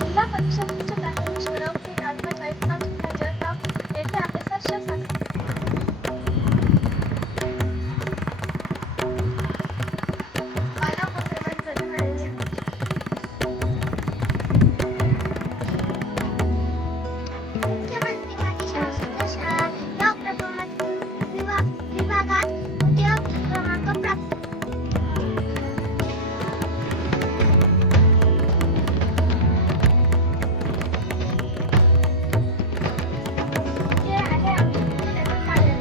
जिल्हा परिषद उच्च प्राथमिक शाळा राजगड राजस्थान जिल्हा जळगाव येथे अभ्यासाच्या मुख्यमंत्री माझी शाळा सुद्धा शाळा या उपक्रमात विभागात उद्योग क्रमांक प्राप्त हे आहे आमचे मुख्य कार्य.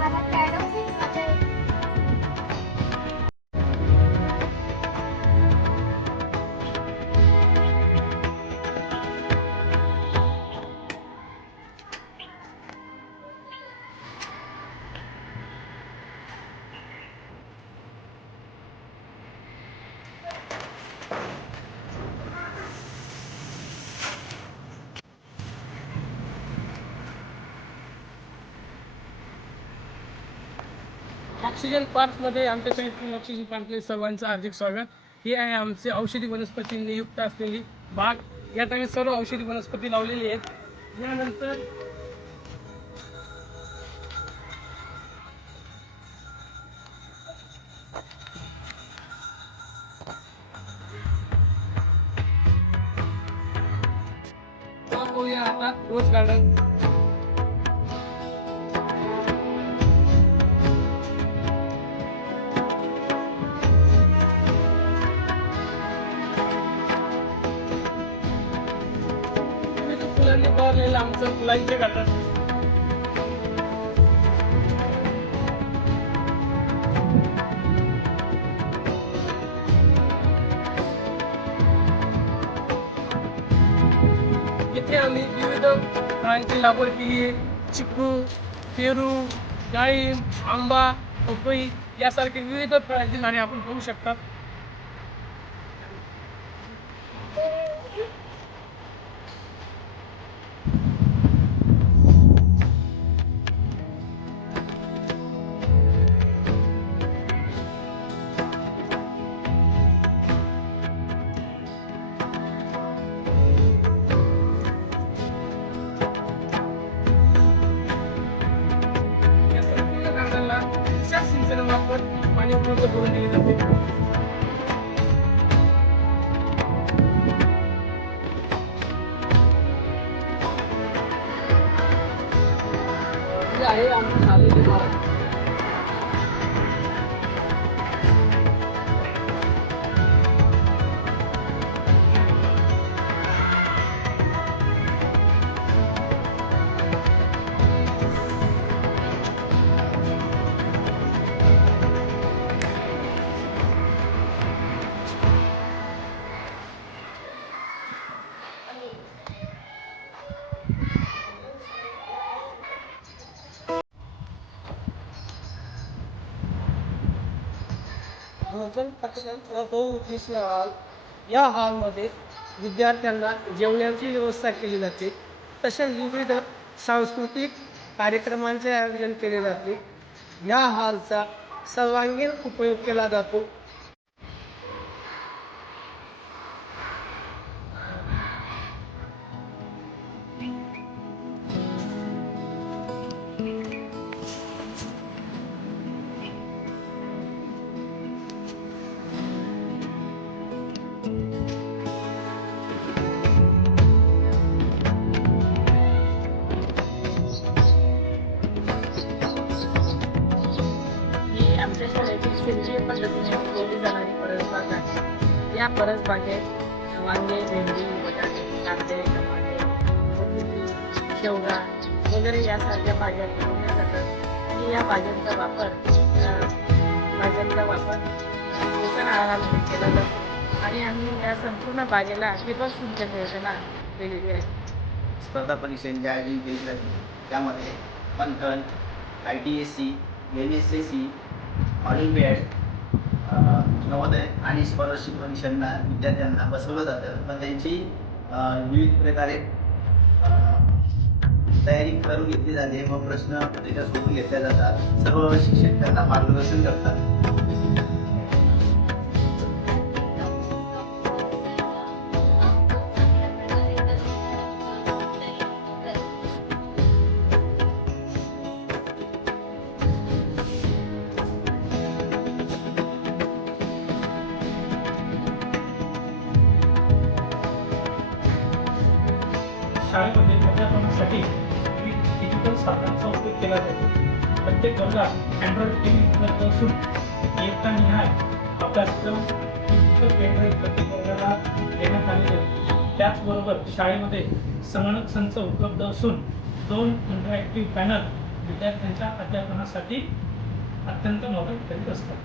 मला पॅडॉक्सिक मजा येते. ऑक्सिजन पार्कमध्ये आमच्या संस्थेने ऑक्सिजन पार्कमध्ये सर्वांचं हार्दिक स्वागत. ही आहे आमचे औषधी वनस्पतींनी युक्त असलेली बाग. यात आम्ही सर्व औषधी वनस्पती लावलेली आहेत. यानंतर पाहूया आता रोज गार्डन. विविध फुलांनी बहरलेलं आमचं फुलांचे गार्डन. इथे आम्ही विविध फळांची लागवड केली आहे. चिकू, पेरू, डाळिंब, आंबा, पपई यासारखे विविध फळांची झाडे आपण पाहू शकता. या संपूर्ण गार्डनला तुषार सिंचनामार्फत पाणी उपलब्ध करून दिले जाते. ही आहे आमची शालेय इमारत. या हॉलमध्ये विद्यार्थ्यांना जेवणाची व्यवस्था केली जाते. तसेच विविध सांस्कृतिक कार्यक्रमांचे आयोजन केले जाते. या हॉलचा सर्वांगीण उपयोग केला जातो. आमच्या शाळेची सेंद्रिय पद्धतीने उगवली जाणारी परसबाग आहे. या परसबागेत वांगे, भेंडी, बटाटे, कांदे, टमाटे, कोथिंबीर, शेवगा वगैरे यासारख्या भाज्या पिकवल्या जातात आणि या भाज्यांचा वापर पोषण आहारामध्ये केला जातो आणि आम्ही या संपूर्ण बागेला ठिबक सिंचन योजना केलेली आहे. स्पर्धा परीक्षांची आयोजन केली जाते. त्यामध्ये मंथन, ITSC, NSSC, ऑलिम्पियाड, नवोदय आणि स्कॉलरशिप परीक्षांना विद्यार्थ्यांना बसवलं जातं. पण त्यांची विविध प्रकारे तयारी करून घेतली जाते व प्रश्न पत्रिका सोडून घेतल्या जातात. सर्व शिक्षक त्यांना मार्गदर्शन करतात. शाळेमध्ये अध्यापनासाठी विविध डिजिटल साधनांचा उपयोग केला जातो. प्रत्येक वर्गात अँड्रॉइड टीव्ही उपलब्ध असून इयत्तानिहाय अभ्यासक्रम डिजिटल पेनड्राईव्ह प्रत्येक वर्गाला देण्यात आलेले आहे. त्याचबरोबर शाळेमध्ये संगणक संच उपलब्ध असून 2 इंटरॅक्टिव्ह पॅनल विद्यार्थ्यांच्या अध्यापनासाठी अत्यंत मदत करीत असतात.